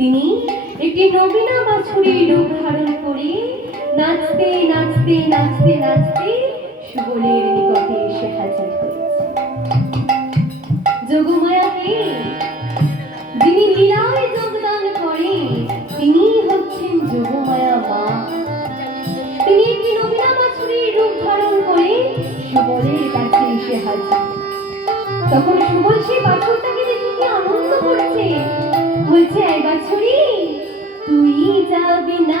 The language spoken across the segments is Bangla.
তিনি একটি নবীনা বাছুরের রূপ ধারণ করে নাচতে নাচতে নাচতে নাচতে সুবলের নিকটে এসে হাজির হয়েছে যোগমায়াকে যিনি লীলায় যোগদান করেন, তিনি হচ্ছেন যোগমায়া মা। তিনি একটি নবীনা বাছুরের রূপ ধারণ করে সুবলের কাছে এসে হাজির তখন সুবল সেই বাছুরটাকে দেখে কি আনন্দ করছে। এই বাছুরি তুই যাবি না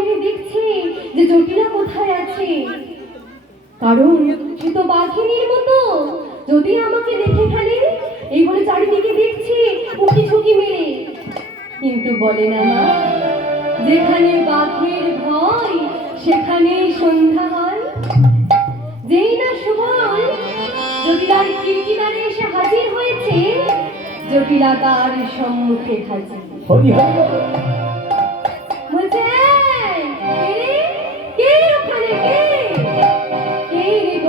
মেরে দেখছে যে জটিলা কোথায় আছে। কারণ সে তো বাঘিনীর মতো যদি আমাকে দেখে ফেলে, এই বলে চারিদিকে দেখছে উঁকি ঝুঁকি মেরে। কিন্তু বলে না মা, যেখানে বাঘের ভয়, সেখানেই সন্ধ্যা হয়। যেই না সুবল, জটিলার খিড়কিদারে এসে হাজির হয়েছে, জটিলা তার সম্মুখে হাজির।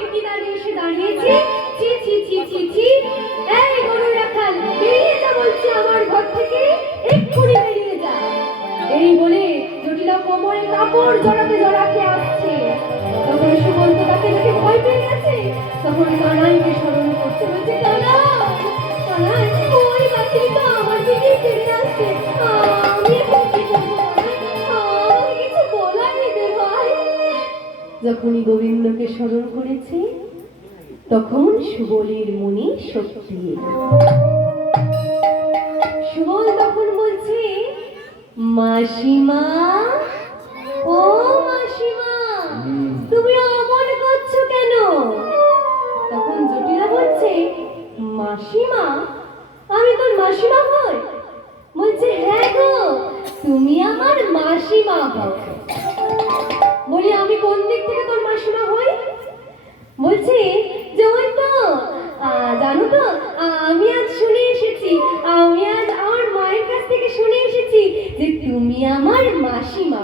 এসে দাঁড়িয়েছে। ছি ছি ছি ছি ছি। এই গরু রাখাল যা বলছি বলে জটিলা কোমরে কাপড় জড়াতে জড়াতে তখন সুমন্ত তাকে তখন কানাইকে স্মরণ করছে বলছে কানাই কানাই ওই বাচ্চাটা গোবিন্দকে স্মরণ করেছে, তখন সুবলের মনে শক্তি। সুবল তখন বলছে, মাসিমা, ও মাসিমা, তুমি অমন করছ কেন? তখন জটিলা বলছে, মাসিমা তুমি আমার মাসিমা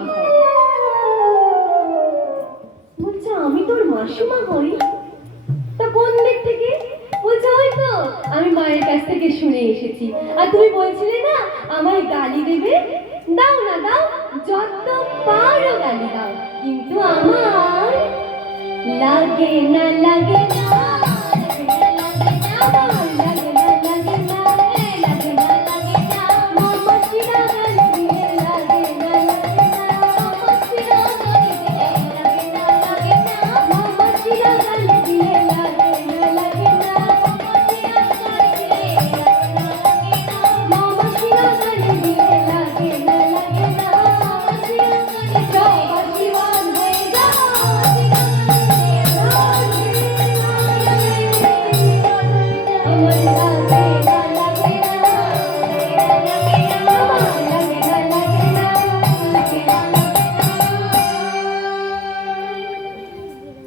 বলছে, আমি তোর মাসিমা হই? তা কোন দিক থেকে? বলছে, ওই তো, আমি মায়ের কাছ থেকে শুনে এসেছি। আর তুমি বলছিলে না, আমায় গালি দেবে? দাও না, দাও, যত পারো গালি দাও, কিন্তু আমার লাগে না লাগে না।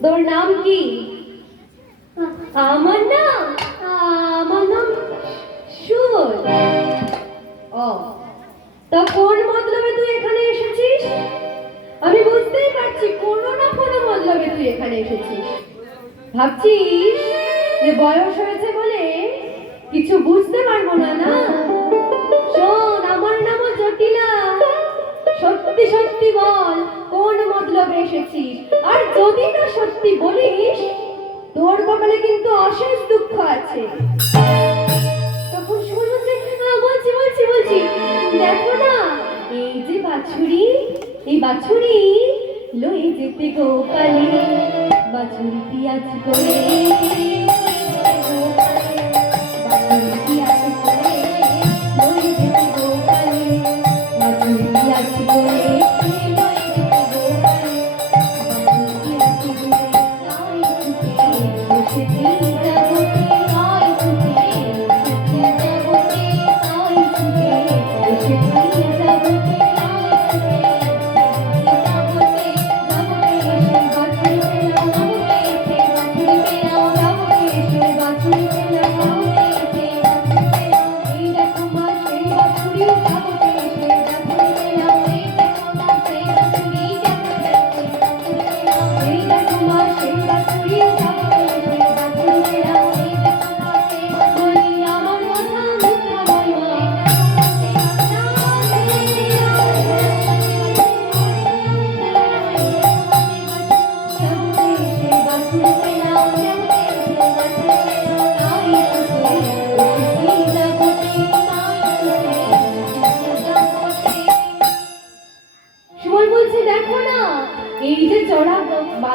তোর নাম কি? আমার নাম? আমার নাম সুর। ও। তা কোন মতলবে তুই এখানে এসেছিস? আমি বুঝতেই পারছি কোনো না কোনো মতলবে তুই এখানে এসেছিস। ভাবছিস যে বয়স হয়েছে বলে কিছু বুঝতে পারব না না? শোন, আমার নামও জটিলা। সত্যি সত্যি বল। কোন এসেছিস আর যদি না সত্যি বলিস তোর কপালে কিন্তু অশেষ দুঃখ আছে। তখন শুনছে "হ্যাঁ, বলছি বলছি বলছি। দেখো না এই যে বাছুরি এই বাছুরি লই যেতে গোপালে। বাছুরি পিয়াজ করে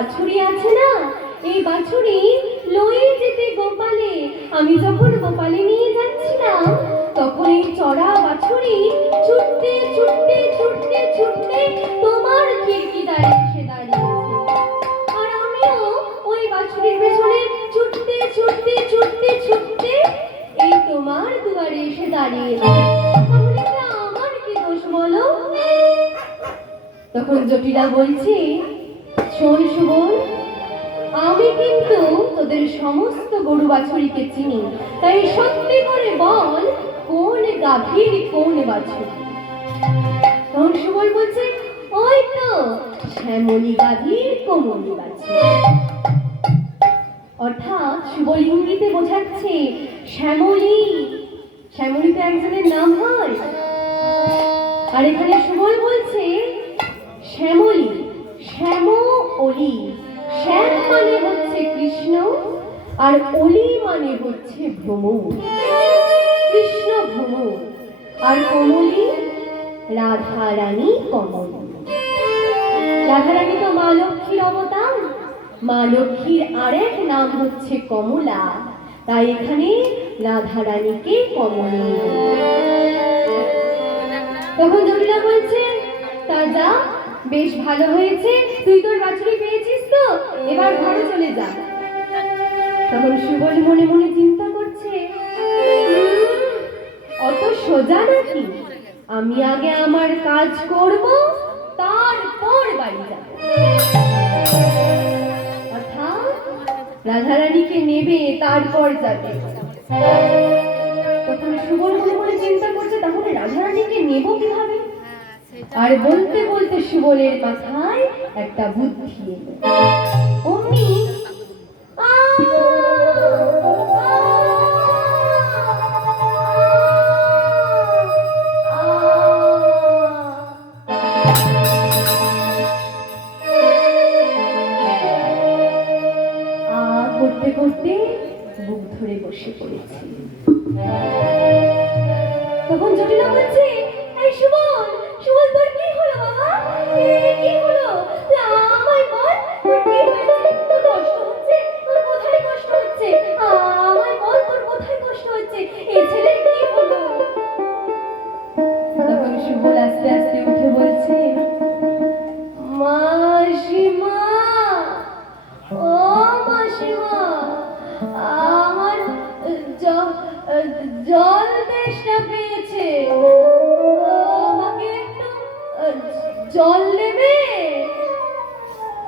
বাছুরি আছে না? এই বাছুরি লয়ে যেতে গোপালে। আমি যখন গোপালে নিয়ে যাচ্ছিলাম, তখন এই চড়া বাছুরি ছুটতে ছুটতে ছুটতে ছুটতে তোমার খিড়কি দাঁড়িয়ে এসে দাঁড়িয়েছে। আর আমিও ওই বাছুরির পেছনে ছুটতে ছুটতে ছুটতে ছুটতে এই তোমার দুয়ারে এসে দাঁড়িয়েছে আমার কি দোষ বলো? তখন জটিলা বলছে শোন সুবল, আমি কিন্তু তোদের সমস্ত গরু বাছুরিকে চিনি। তাই সত্যি করে বল, কোন গাভীর কোন বাছুরি? তখন সুবল বলছে, ওই তো শ্যামলি গাভীর কোমলি বাছুরি। অর্থাৎ সুবল ইঙ্গিতে বোঝাচ্ছে শ্যামলী শ্যামলী তো একজনের নাম হয়। আর এখানে সুবল বলছে, শ্যামলী। শ্যাম অলি। শ্যাম মানে হচ্ছে কৃষ্ণ, আর অলি মানে হচ্ছে ভ্রমর কৃষ্ণ ভ্রমর আর কমলি রাধা রানী কমল। রাধা রানী তো মা লক্ষ্মীর অবতার। মা লক্ষ্মীর আরেক নাম হচ্ছে কমলা। তাই এখানে রাধা রানীকে কমলা তখন জটিলা বলছে তা যা বেশ ভালো হয়েছে। তুই তোর বাছুরি পেয়েছিস তো। এবার ঘরে চলে যা। তখন সুবল মনে মনে চিন্তা করছে, অত সোজা নাকি? আমি আগে আমার কাজ করব, তারপর বাড়ি যাব। অর্থাৎ রাধারানীকে নেবে, তারপর যাবে। তখন সুবল মনে মনে চিন্তা করছে, তাহলে রাধারানীকে নেব কীভাবে? আর বলতে বলতে সুবলের মাথায় একটা বুদ্ধি এলো। করতে করতে বুক ধরে বসে পড়েছি। তখন জটিলা বলছে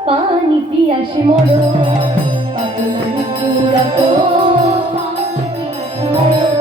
পানি পিয়াসে মরো পাগল পুরা তো পানি পিয়াসে মরো